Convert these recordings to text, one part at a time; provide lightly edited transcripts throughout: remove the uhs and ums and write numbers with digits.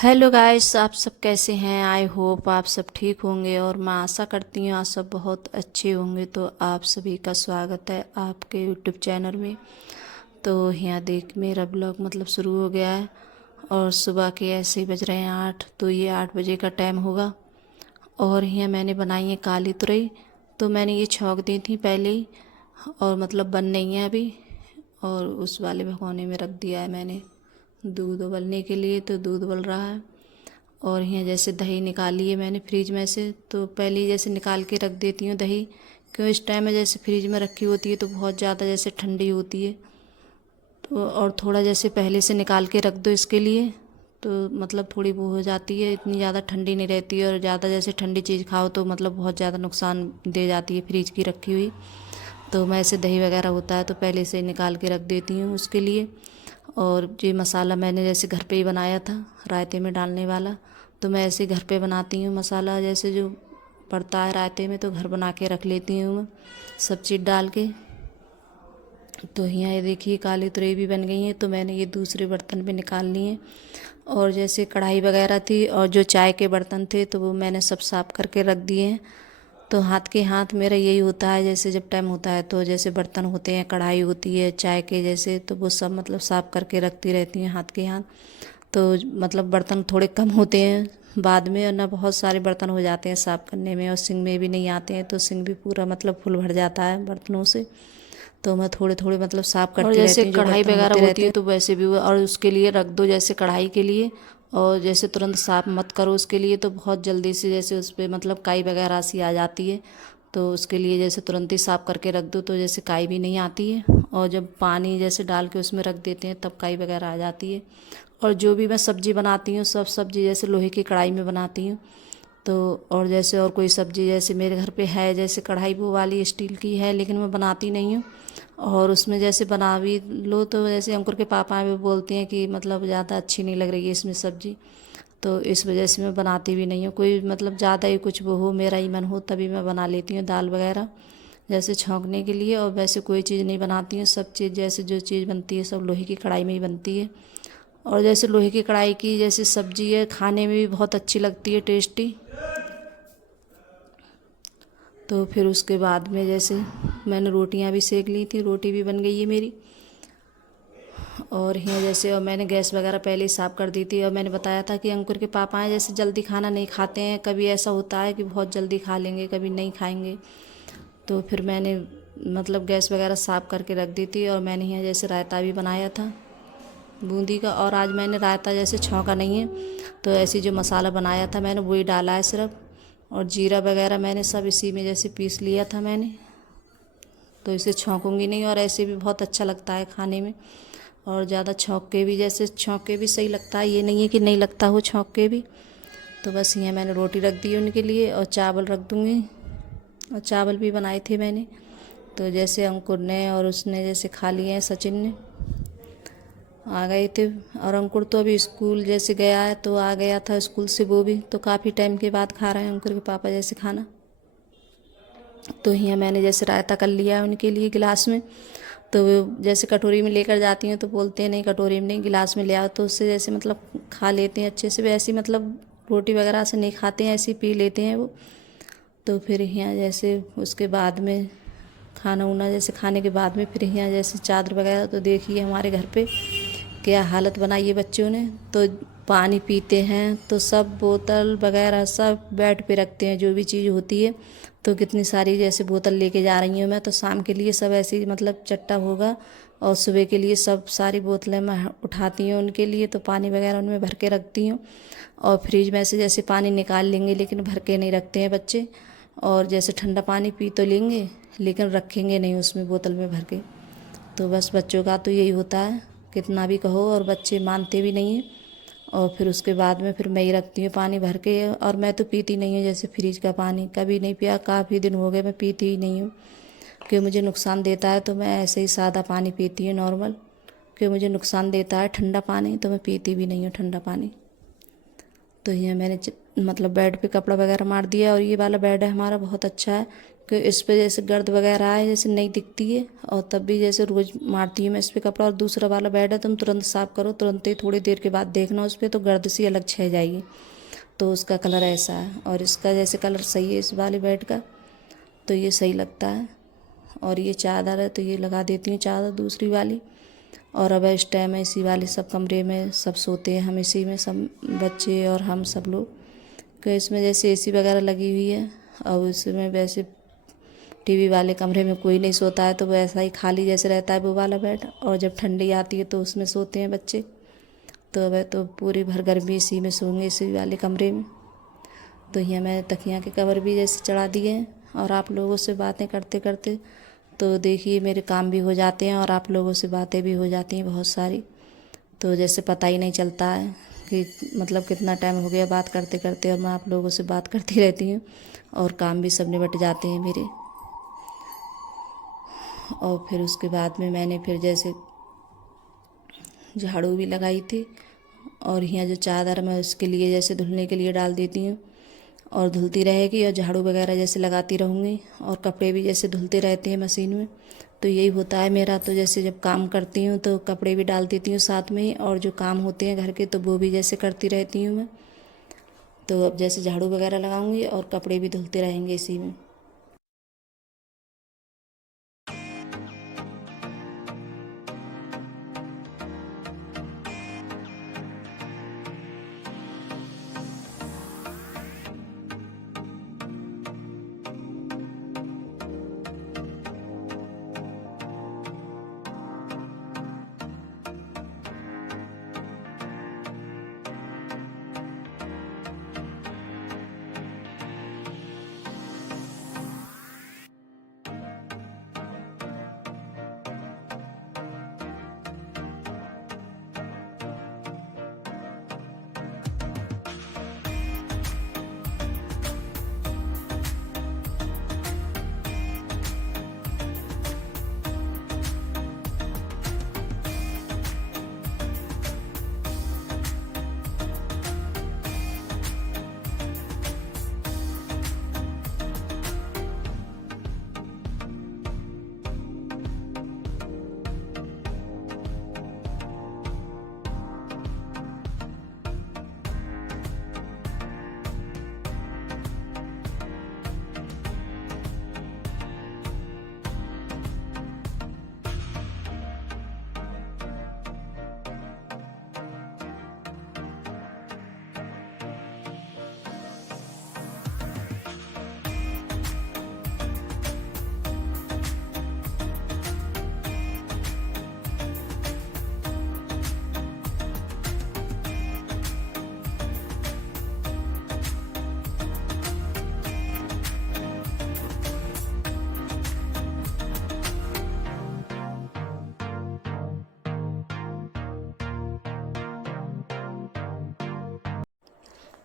Hello guys, आप सब कैसे हैं। आई होप आप सब ठीक होंगे और मैं आशा करती हूँ आप सब बहुत अच्छे होंगे। तो आप सभी का स्वागत है आपके यूट्यूब चैनल में। तो यहाँ देख मेरा ब्लॉग शुरू हो गया है और सुबह के ऐसे ही बज रहे हैं 8। तो ये 8 बजे का टाइम होगा और यहाँ मैंने बनाई है काली तुरई। तो मैंने ये छौंक दी थी पहले ही और बन नहीं है अभी। और उस वाले भगोने में रख दिया है मैंने दूध उबलने के लिए। तो दूध उबल रहा है और यहाँ जैसे दही निकाली है मैंने फ्रिज में से। तो पहले ही जैसे निकाल के रख देती हूँ दही, क्यों इस टाइम में जैसे फ्रिज में रखी होती है तो बहुत ज़्यादा जैसे ठंडी होती है। तो और थोड़ा जैसे पहले से निकाल के रख दो इसके लिए, तो थोड़ी वो हो जाती है, इतनी ज़्यादा ठंडी नहीं रहती है। और ज़्यादा जैसे ठंडी चीज़ खाओ तो बहुत ज़्यादा नुकसान दे जाती है फ्रिज की रखी हुई। तो मैं ऐसे दही वगैरह होता है तो पहले से निकाल के रख देती हूँ उसके लिए। और ये मसाला मैंने जैसे घर पे ही बनाया था रायते में डालने वाला। तो मैं ऐसे घर पे बनाती हूँ मसाला, जैसे जो पड़ता है रायते में तो घर बना के रख लेती हूँ मैं सब चीज़ डाल के। तो यहाँ ये देखिए काली तुरई भी बन गई है। तो मैंने ये दूसरे बर्तन में निकाल ली है। और जैसे कढ़ाई वगैरह थी और जो चाय के बर्तन थे तो वो मैंने सब साफ़ करके रख दिए हैं। तो हाथ के हाथ मेरा यही होता है, जैसे जब टाइम होता है तो जैसे बर्तन होते हैं, कढ़ाई होती है चाय के जैसे, तो वो सब साफ़ करके रखती रहती हैं हाथ के हाथ। तो बर्तन थोड़े कम होते हैं बाद में, और ना बहुत सारे बर्तन हो जाते हैं साफ़ करने में, और सिंक में भी नहीं आते हैं तो सिंक भी पूरा फुल भर जाता है बर्तनों से। तो मैं थोड़े थोड़े साफ़ और करती जैसे रहती हूँ जो कढ़ाई बर्तन वगैरह होते होती रहते है हैं। तो वैसे भी और उसके लिए रख दो जैसे कढ़ाई के लिए। और जैसे तुरंत साफ मत करो उसके लिए, तो बहुत जल्दी से जैसे उस पर काई वगैरह सी आ जाती है। तो उसके लिए जैसे तुरंत ही साफ़ करके रख दो तो जैसे काई भी नहीं आती है। और जब पानी जैसे डाल के उसमें रख देते हैं तब काई वगैरह आ जाती है। और जो भी मैं सब्ज़ी बनाती हूँ सब सब्ज़ी जैसे लोहे की कढ़ाई में बनाती हूँ। तो और जैसे और कोई सब्ज़ी जैसे मेरे घर पे है जैसे कढ़ाई वो वाली स्टील की है, लेकिन मैं बनाती नहीं हूँ। और उसमें जैसे बना भी लो तो जैसे अंकुर के पापा भी बोलते हैं कि ज़्यादा अच्छी नहीं लग रही है इसमें सब्ज़ी। तो इस वजह से मैं बनाती भी नहीं हूँ। कोई ज़्यादा ही कुछ वो हो, मेरा ही मन हो तभी मैं बना लेती हूँ दाल वगैरह जैसे छौंकने के लिए। और वैसे कोई चीज़ नहीं बनाती हूँ, सब चीज़ जैसे जो चीज़ बनती है सब लोहे की कढ़ाई में ही बनती है। और जैसे लोहे की कढ़ाई की जैसे सब्ज़ी है खाने में भी बहुत अच्छी लगती है, टेस्टी। तो फिर उसके बाद में जैसे मैंने रोटियां भी सेक ली थी, रोटी भी बन गई है मेरी। और यहाँ जैसे और मैंने गैस वगैरह पहले ही साफ़ कर दी थी। और मैंने बताया था कि अंकुर के पापा हैं जैसे जल्दी खाना नहीं खाते हैं, कभी ऐसा होता है कि बहुत जल्दी खा लेंगे कभी नहीं खाएंगे। तो फिर मैंने गैस वगैरह साफ़ करके रख दी थी। और मैंने यहाँ जैसे रायता भी बनाया था बूंदी का। और आज मैंने रायता जैसे छौंका नहीं है, तो ऐसे जो मसाला बनाया था मैंने वही डाला है सिर्फ। और जीरा वगैरह मैंने सब इसी में जैसे पीस लिया था मैंने। तो इसे छौंकूंगी नहीं, और ऐसे भी बहुत अच्छा लगता है खाने में। और ज़्यादा छौंक के भी जैसे छौंक के भी सही लगता है, ये नहीं है कि नहीं लगता हो छौंक के भी। तो बस यहाँ मैंने रोटी रख दी उनके लिए और चावल रख दूँगी। और चावल भी बनाए थे मैंने। तो जैसे अंकुर ने और उसने जैसे खा लिए हैं, सचिन ने आ गए थे। और अंकुर तो अभी स्कूल जैसे गया है तो आ गया था स्कूल से वो भी, तो काफ़ी टाइम के बाद खा रहे हैं अंकुर के पापा जैसे खाना। तो यहाँ मैंने जैसे रायता कर लिया है उनके लिए गिलास में। तो वो जैसे कटोरी में लेकर जाती हैं तो बोलते हैं नहीं कटोरी में नहीं गिलास में ले आओ, तो उससे जैसे खा लेते हैं अच्छे से। वैसे रोटी वगैरह से नहीं खाते हैं, ऐसे ही पी लेते हैं वो। तो फिर यहाँ जैसे उसके बाद में खाना उना जैसे खाने के बाद में फिर यहाँ जैसे चादर वगैरह, तो देखिए हमारे घर पे क्या हालत बनाई है बच्चों ने। तो पानी पीते हैं तो सब बोतल वगैरह सब बेड पे रखते हैं, जो भी चीज़ होती है। तो कितनी सारी जैसे बोतल लेके जा रही हूँ मैं, तो शाम के लिए सब ऐसे ही चट्टा होगा। और सुबह के लिए सब सारी बोतलें मैं उठाती हूँ उनके लिए, तो पानी वगैरह उनमें भर के रखती हूँ। और फ्रिज में से जैसे पानी निकाल लेंगे लेकिन भर के नहीं रखते हैं बच्चे। और जैसे ठंडा पानी पी तो लेंगे लेकिन रखेंगे नहीं उसमें बोतल में भर के। तो बस बच्चों का तो यही होता है, कितना भी कहो और बच्चे मानते भी नहीं हैं। और फिर उसके बाद में फिर मैं ही रखती हूँ पानी भर के। और मैं तो पीती नहीं हूँ जैसे फ्रिज का पानी, कभी नहीं पिया, काफ़ी दिन हो गए मैं पीती ही नहीं हूँ कि मुझे नुकसान देता है। तो मैं ऐसे ही सादा पानी पीती हूँ नॉर्मल, कि मुझे नुकसान देता है ठंडा पानी, तो मैं पीती भी नहीं हूँ ठंडा पानी। तो ये मैंने मतलब बेड पे कपड़ा वगैरह मार दिया। और ये वाला बेड है हमारा बहुत अच्छा है कि इस पे जैसे गर्द वगैरह आए जैसे नहीं दिखती है, और तब भी जैसे रोज़ मारती हूँ मैं इस पे कपड़ा। और दूसरा वाला बेड है तुम तुरंत साफ़ करो, तुरंत ही थोड़ी देर के बाद देखना उस पर तो गर्द सी अलग छह जाएगी। तो उसका कलर ऐसा है, और इसका जैसे कलर सही है इस वाले बेड का, तो ये सही लगता है। और ये चादर है तो ये लगा देती हूँ चादर दूसरी वाली। और अब इस टाइम में इसी वाले सब कमरे में सब सोते हैं, हम इसी में सब बच्चे और हम सब लोग। कि इसमें जैसे एसी वगैरह लगी हुई है, और उसमें वैसे टीवी वाले कमरे में कोई नहीं सोता है, तो वो ऐसा ही खाली जैसे रहता है वो वाला बेड। और जब ठंडी आती है तो उसमें सोते हैं बच्चे। तो अब तो पूरी भर गर्मी इसी में सोंगे, इसी वाले कमरे में। तो यहाँ मैंने तकिया के कवर भी जैसे चढ़ा दिए हैं। और आप लोगों से बातें करते करते तो देखिए मेरे काम भी हो जाते हैं और आप लोगों से बातें भी हो जाती हैं बहुत सारी। तो जैसे पता ही नहीं चलता है कि मतलब कितना टाइम हो गया बात करते करते, और मैं आप लोगों से बात करती रहती हूँ और काम भी सब निबट जाते हैं मेरे। और फिर उसके बाद में मैंने फिर जैसे झाड़ू भी लगाई थी। और यहाँ जो चादर मैं उसके लिए जैसे धुलने के लिए डाल देती हूँ और धुलती रहेगी, और झाड़ू वगैरह जैसे लगाती रहूँगी, और कपड़े भी जैसे धुलते रहते हैं मशीन में। तो यही होता है मेरा। तो जैसे जब काम करती हूँ तो कपड़े भी डाल देती हूँ साथ में ही, और जो काम होते हैं घर के तो वो भी जैसे करती रहती हूँ मैं। तो अब जैसे झाड़ू वगैरह लगाऊंगी और कपड़े भी धुलते रहेंगे इसी में।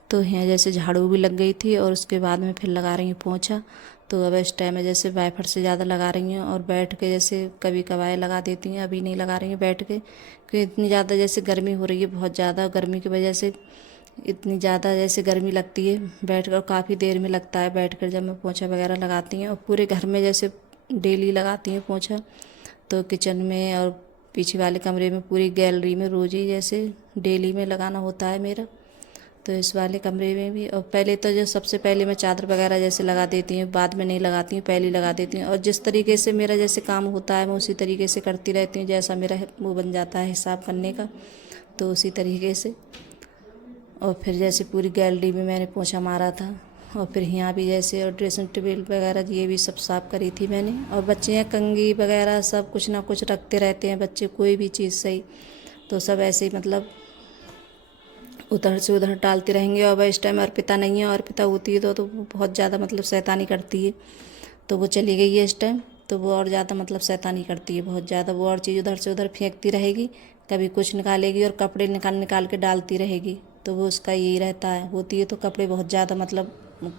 तो यहाँ जैसे झाड़ू भी लग गई थी, और उसके बाद में फिर लगा रही हूँ पोंछा। तो अब इस टाइम में जैसे वाइपर से ज़्यादा लगा रही हूँ, और बैठ के जैसे कभी कभार लगा देती हूँ, अभी नहीं लगा रही हूँ बैठ के, क्योंकि इतनी ज़्यादा जैसे गर्मी हो रही है, बहुत ज़्यादा गर्मी की वजह से इतनी ज़्यादा जैसे गर्मी लगती है बैठ कर, काफ़ी देर में लगता है बैठ कर जब मैं पोंछा वगैरह लगाती हूँ। और पूरे घर में जैसे डेली लगाती हूँ पोंछा। तो किचन में और पीछे वाले कमरे में, पूरी गैलरी में रोज़ ही जैसे डेली में लगाना होता है मेरा। तो इस वाले कमरे में भी। और पहले तो जो सबसे पहले मैं चादर वगैरह जैसे लगा देती हूँ, बाद में नहीं लगाती हूँ, पहले लगा देती हूँ। और जिस तरीके से मेरा जैसे काम होता है मैं उसी तरीके से करती रहती हूँ, जैसा मेरा वो बन जाता है हिसाब करने का, तो उसी तरीके से। और फिर जैसे पूरी गैलरी में मैंने पोंछा मारा था, और फिर यहाँ भी जैसे, और ड्रेसिंग टेबल वगैरह ये भी सब साफ़ करी थी मैंने। और बच्चे यहाँ कंघी वगैरह सब कुछ ना कुछ रखते रहते हैं बच्चे, कोई भी चीज़ सही, तो सब ऐसे ही मतलब उधर से उधर टालते रहेंगे। और इस टाइम अर्पिता नहीं है, और अर्पिता होती है तो वो बहुत ज़्यादा मतलब शैतानी करती है। तो वो चली गई है इस टाइम, तो वो और ज़्यादा मतलब शैतानी करती है बहुत ज़्यादा। वो और चीज़ उधर से उधर फेंकती रहेगी, कभी कुछ निकालेगी और कपड़े निकाल निकाल के डालती रहेगी। तो वो उसका यही रहता है, होती है तो कपड़े बहुत ज़्यादा मतलब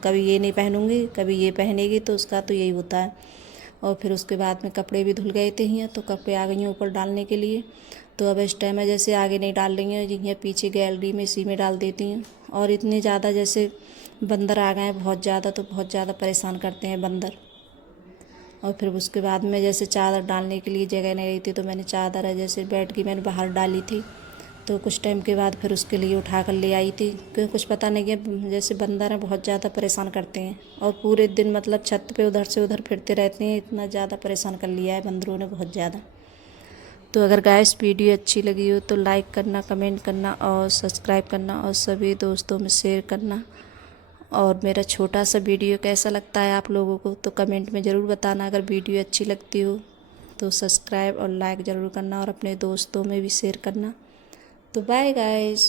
कभी ये नहीं पहनूंगी कभी ये पहनेगी, तो उसका तो यही होता है। और फिर उसके बाद में कपड़े भी धुल गए थे यहाँ, तो कपड़े आ गई हैं ऊपर डालने के लिए। तो अब इस टाइम में जैसे आगे नहीं डाल रही हूँ, यहाँ पीछे गैलरी में इसी में डाल देती हूँ। और इतने ज़्यादा जैसे बंदर आ गए हैं बहुत ज़्यादा, तो बहुत ज़्यादा परेशान करते हैं बंदर। और फिर उसके बाद में जैसे चादर डालने के लिए जगह नहीं रही थी, तो मैंने चादर है जैसे बेड की मैंने बाहर डाली थी। तो कुछ टाइम के बाद फिर उसके लिए उठा कर ले आई थी, क्योंकि कुछ पता नहीं है जैसे बंदर हैं बहुत ज़्यादा परेशान करते हैं, और पूरे दिन मतलब छत पे उधर से उधर फिरते रहते हैं। इतना ज़्यादा परेशान कर लिया है बंदरों ने बहुत ज़्यादा। तो अगर गाइस वीडियो अच्छी लगी हो तो लाइक करना, कमेंट करना और सब्सक्राइब करना, और सभी दोस्तों में शेयर करना। और मेरा छोटा सा वीडियो कैसा लगता है आप लोगों को तो कमेंट में ज़रूर बताना। अगर वीडियो अच्छी लगती हो तो सब्सक्राइब और लाइक ज़रूर करना, और अपने दोस्तों में भी शेयर करना। तो बाय गाइस।